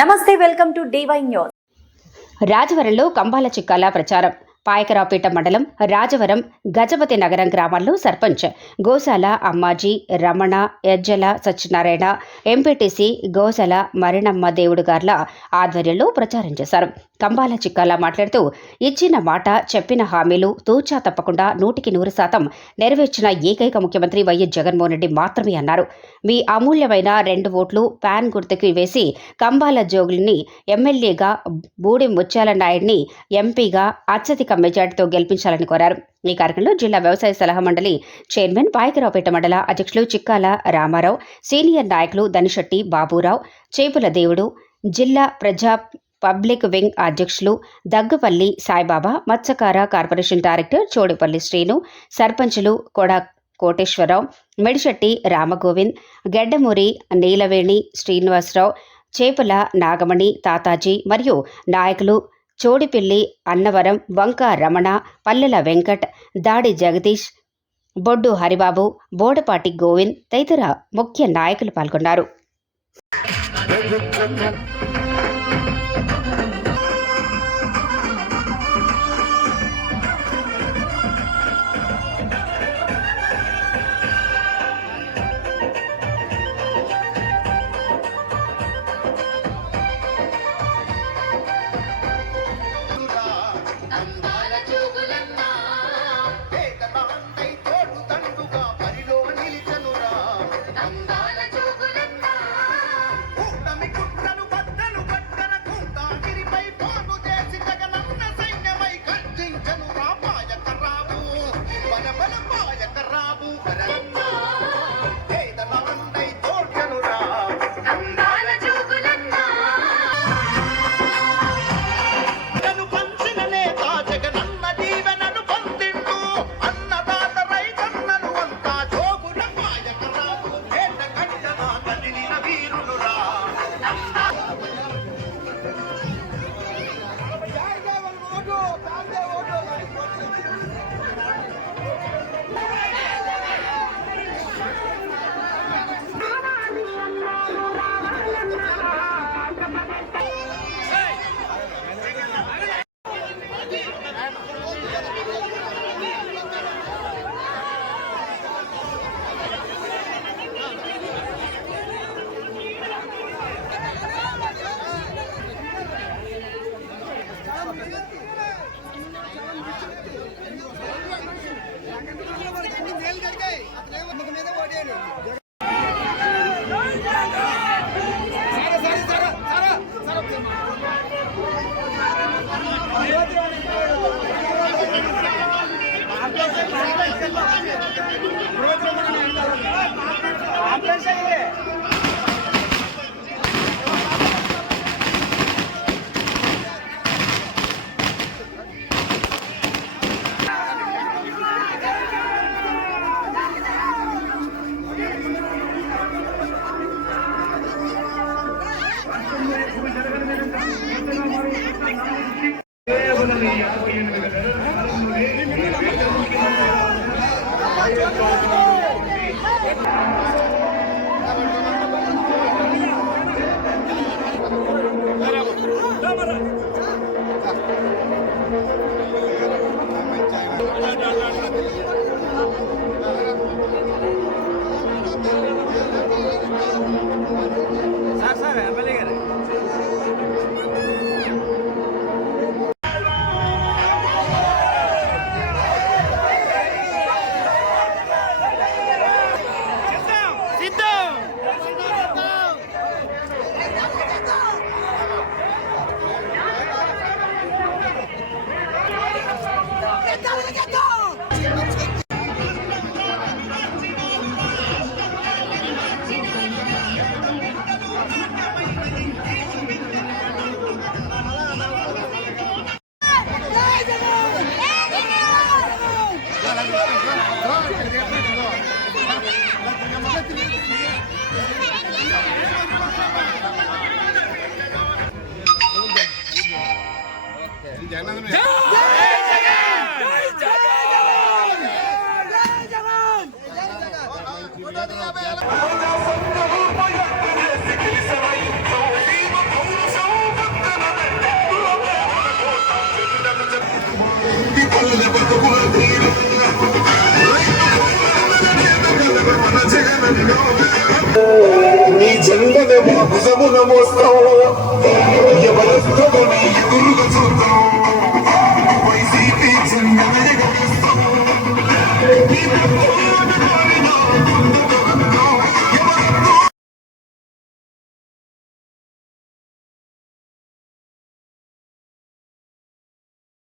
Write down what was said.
నమస్తే, welcome to DY news. రాజవరంలో కంబాల చిక్కాల ప్రచారం. పాయకరావుపేట మండలం రాజవరం గజపతి నగరం గ్రామాల్లో సర్పంచ్ గోశాల అమ్మాజీ, రమణ, ఎజ్జల సత్యనారాయణ, ఎంపీటీసీ గోశాల మరిణమ్మ దేవుడు గార్ల ఆధ్వర్యంలో ప్రచారం చేశారు. కంబాల చిక్కాల మాట్లాడుతూ, ఇచ్చిన మాట, చెప్పిన హామీలు తూచా తప్పకుండా 100% నెరవేర్చిన ఏకైక ముఖ్యమంత్రి వైఎస్ జగన్మోహన్ రెడ్డి మాత్రమే అన్నారు. మీ అమూల్యమైన 2 ఓట్లు ప్యాన్ గుర్తుకి వేసి కంబాల జోగుల్ని ఎమ్మెల్యేగా, బూడి ముత్యాల నాయుడిని ఎంపీగా అత్యధిక మెజార్టీతో గెలిపించాలని కోరారు. ఈ కార్యక్రమంలో జిల్లా వ్యవసాయ సలహా మండలి చైర్మన్, పాయకరావుపేట మండల అధ్యక్షులు చిక్కాల రామారావు, సీనియర్ నాయకులు దనిశెట్టి బాబురావు, చేపుల దేవుడు, జిల్లా ప్రజా పబ్లిక్ వింగ్ అధ్యక్షులు దగ్గపల్లి సాయిబాబా, మత్స్యకార కార్పొరేషన్ డైరెక్టర్ చోడిపల్లి శ్రీను, సర్పంచులు కొడా కోటేశ్వరరావు, మెడిశెట్టి రామగోవింద్, గెడ్డమూరి నీలవేణి శ్రీనివాసరావు, చేపల నాగమణి, తాతాజీ మరియు నాయకులు చోడిపిల్లి అన్నవరం, వంక రమణ, పల్లెల వెంకట్, దాడి జగదీష్, బొడ్డు హరిబాబు, బోడపాటి గోవింద్ తదితర ముఖ్య నాయకులు పాల్గొన్నారు. జగన్ నీ జెండనే మా భుజమున మోస్తావు ఎవరొస్తుందో నీ ఎదురుగా